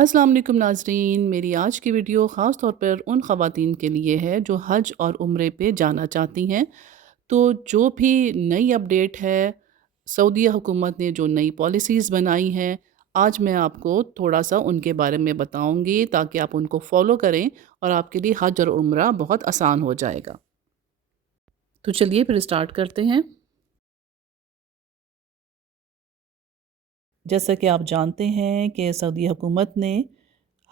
السلام علیکم ناظرین، میری آج کی ویڈیو خاص طور پر ان خواتین کے لیے ہے جو حج اور عمرے پہ جانا چاہتی ہیں۔ تو جو بھی نئی اپڈیٹ ہے، سعودیہ حکومت نے جو نئی پالیسیز بنائی ہیں، آج میں آپ کو تھوڑا سا ان کے بارے میں بتاؤں گی تاکہ آپ ان کو فالو کریں اور آپ کے لیے حج اور عمرہ بہت آسان ہو جائے گا۔ تو چلیے پھر اسٹارٹ کرتے ہیں۔ جیسا کہ آپ جانتے ہیں کہ سعودی حکومت نے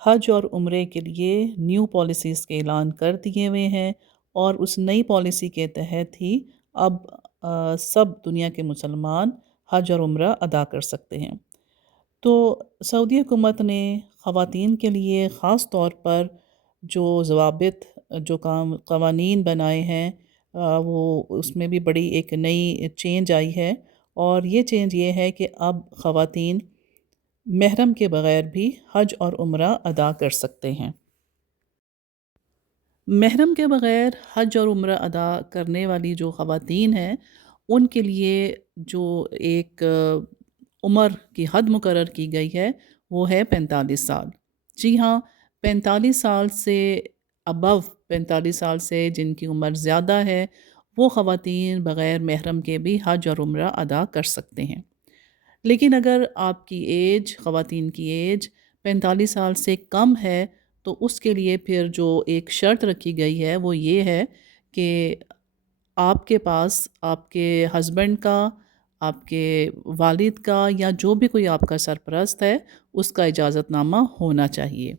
حج اور عمرے کے لیے نیو پالیسیز کے اعلان کر دیے ہوئے ہیں، اور اس نئی پالیسی کے تحت ہی اب سب دنیا کے مسلمان حج اور عمرہ ادا کر سکتے ہیں۔ تو سعودی حکومت نے خواتین کے لیے خاص طور پر جو ضوابط، جو قوانین بنائے ہیں، وہ اس میں بھی بڑی ایک نئی چینج آئی ہے، اور یہ چینج یہ ہے کہ اب خواتین محرم کے بغیر بھی حج اور عمرہ ادا کر سکتے ہیں۔ محرم کے بغیر حج اور عمرہ ادا کرنے والی جو خواتین ہیں، ان کے لیے جو ایک عمر کی حد مقرر کی گئی ہے وہ ہے 45 سال۔ جی ہاں، 45 سال سے ابو 45 سال سے جن کی عمر زیادہ ہے، وہ خواتین بغیر محرم کے بھی حج اور عمرہ ادا کر سکتے ہیں۔ لیکن اگر آپ کی ایج، خواتین کی ایج 45 سال سے کم ہے، تو اس کے لیے پھر جو ایک شرط رکھی گئی ہے وہ یہ ہے کہ آپ کے پاس آپ کے ہسبینڈ کا، آپ کے والد کا، یا جو بھی کوئی آپ کا سرپرست ہے، اس کا اجازت نامہ ہونا چاہیے۔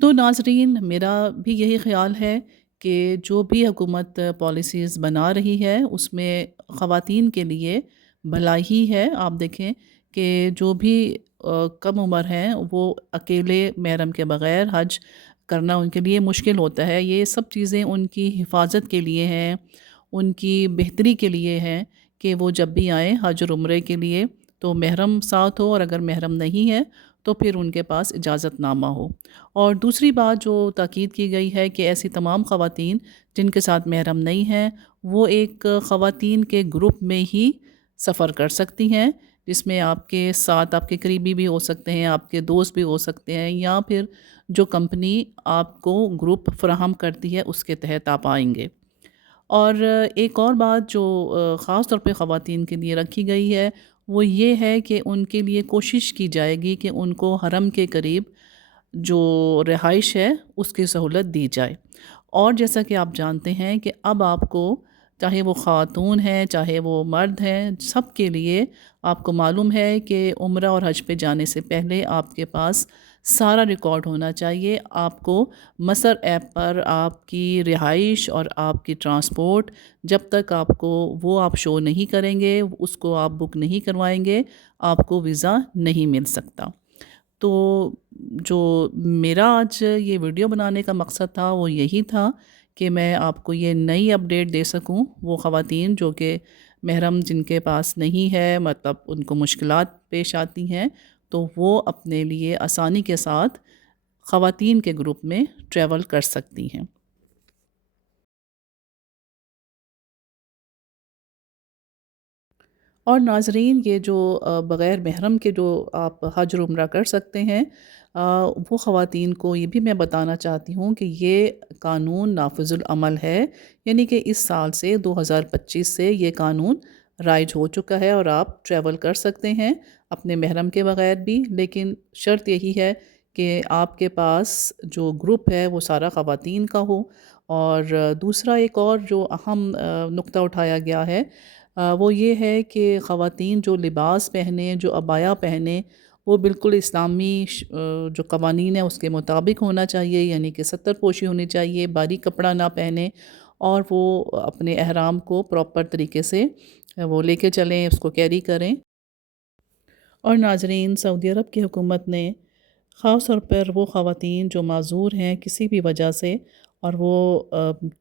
تو ناظرین، میرا بھی یہی خیال ہے کہ جو بھی حکومت پالیسیز بنا رہی ہے اس میں خواتین کے لیے بھلائی ہی ہے۔ آپ دیکھیں کہ جو بھی کم عمر ہیں وہ اکیلے محرم کے بغیر حج کرنا ان کے لیے مشکل ہوتا ہے۔ یہ سب چیزیں ان کی حفاظت کے لیے ہیں، ان کی بہتری کے لیے ہیں کہ وہ جب بھی آئیں حج اور عمرے کے لیے تو محرم ساتھ ہو، اور اگر محرم نہیں ہے تو پھر ان کے پاس اجازت نامہ ہو۔ اور دوسری بات جو تاکید کی گئی ہے کہ ایسی تمام خواتین جن کے ساتھ محرم نہیں ہیں، وہ ایک خواتین کے گروپ میں ہی سفر کر سکتی ہیں، جس میں آپ کے ساتھ آپ کے قریبی بھی ہو سکتے ہیں، آپ کے دوست بھی ہو سکتے ہیں، یا پھر جو کمپنی آپ کو گروپ فراہم کرتی ہے اس کے تحت آپ آئیں گے۔ اور ایک اور بات جو خاص طور پہ خواتین کے لیے رکھی گئی ہے وہ یہ ہے کہ ان کے لیے کوشش کی جائے گی کہ ان کو حرم کے قریب جو رہائش ہے اس کی سہولت دی جائے۔ اور جیسا کہ آپ جانتے ہیں کہ اب آپ کو، چاہے وہ خاتون ہیں چاہے وہ مرد ہیں، سب کے لیے آپ کو معلوم ہے کہ عمرہ اور حج پہ جانے سے پہلے آپ کے پاس سارا ریکارڈ ہونا چاہیے۔ آپ کو مسر ایپ پر آپ کی رہائش اور آپ کی ٹرانسپورٹ، جب تک آپ کو وہ آپ شو نہیں کریں گے، اس کو آپ بک نہیں کروائیں گے، آپ کو ویزا نہیں مل سکتا۔ تو جو میرا آج یہ ویڈیو بنانے کا مقصد تھا وہ یہی تھا کہ میں آپ کو یہ نئی اپڈیٹ دے سکوں۔ وہ خواتین جو کہ محرم جن کے پاس نہیں ہے، مطلب ان کو مشکلات پیش آتی ہیں، تو وہ اپنے لیے آسانی کے ساتھ خواتین کے گروپ میں ٹریول کر سکتی ہیں۔ اور ناظرین، یہ جو بغیر محرم کے جو آپ حج اور عمرہ کر سکتے ہیں، وہ خواتین کو یہ بھی میں بتانا چاہتی ہوں کہ یہ قانون نافذ العمل ہے، یعنی کہ اس سال سے 2025 سے یہ قانون رائج ہو چکا ہے، اور آپ ٹریول کر سکتے ہیں اپنے محرم کے بغیر بھی، لیکن شرط یہی ہے کہ آپ کے پاس جو گروپ ہے وہ سارا خواتین کا ہو۔ اور دوسرا ایک اور جو اہم نقطہ اٹھایا گیا ہے، وہ یہ ہے کہ خواتین جو لباس پہنیں، جو عبایا پہنیں، وہ بالکل اسلامی جو قوانین ہیں اس کے مطابق ہونا چاہیے، یعنی کہ ستر پوشی ہونی چاہیے، باریک کپڑا نہ پہنیں، اور وہ اپنے احرام کو پراپر طریقے سے وہ لے کے چلیں، اس کو کیری کریں۔ اور ناظرین، سعودی عرب کی حکومت نے خاص طور پر وہ خواتین جو معذور ہیں کسی بھی وجہ سے، اور وہ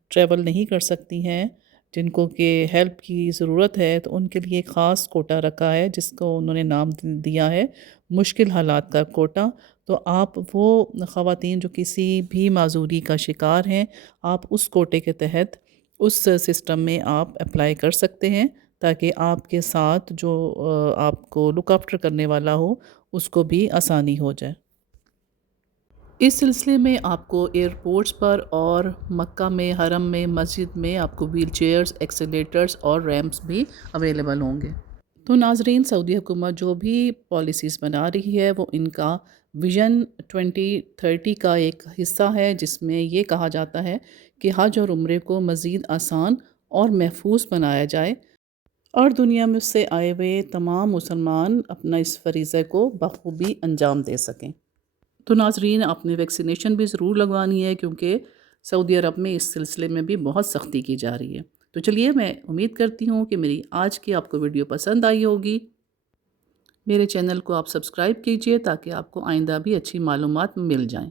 ٹریول نہیں کر سکتی ہیں، جن کو کہ ہیلپ کی ضرورت ہے، تو ان کے لیے ایک خاص کوٹا رکھا ہے جس کو انہوں نے نام دیا ہے مشکل حالات کا کوٹا۔ تو آپ وہ خواتین جو کسی بھی معذوری کا شکار ہیں، آپ اس کوٹے کے تحت اس سسٹم میں آپ اپلائی کر سکتے ہیں، تاکہ آپ کے ساتھ جو آپ کو لک آفٹر کرنے والا ہو اس کو بھی آسانی ہو جائے۔ اس سلسلے میں آپ کو ایئرپورٹس پر اور مکہ میں، حرم میں، مسجد میں آپ کو ویل چیئرز، ایکسیلیٹرز اور ریمپس بھی اویلیبل ہوں گے۔ تو ناظرین، سعودی حکومت جو بھی پالیسیز بنا رہی ہے وہ ان کا ویژن 2030 کا ایک حصہ ہے، جس میں یہ کہا جاتا ہے کہ حج اور عمرے کو مزید آسان اور محفوظ بنایا جائے اور دنیا میں سے آئے ہوئے تمام مسلمان اپنا اس فریضے کو بخوبی انجام دے سکیں۔ تو ناظرین، آپ نے ویکسینیشن بھی ضرور لگوانی ہے، کیونکہ سعودی عرب میں اس سلسلے میں بھی بہت سختی کی جا رہی ہے۔ تو چلیے، میں امید کرتی ہوں کہ میری آج کی آپ کو ویڈیو پسند آئی ہوگی۔ میرے چینل کو آپ سبسکرائب کیجئے تاکہ آپ کو آئندہ بھی اچھی معلومات مل جائیں۔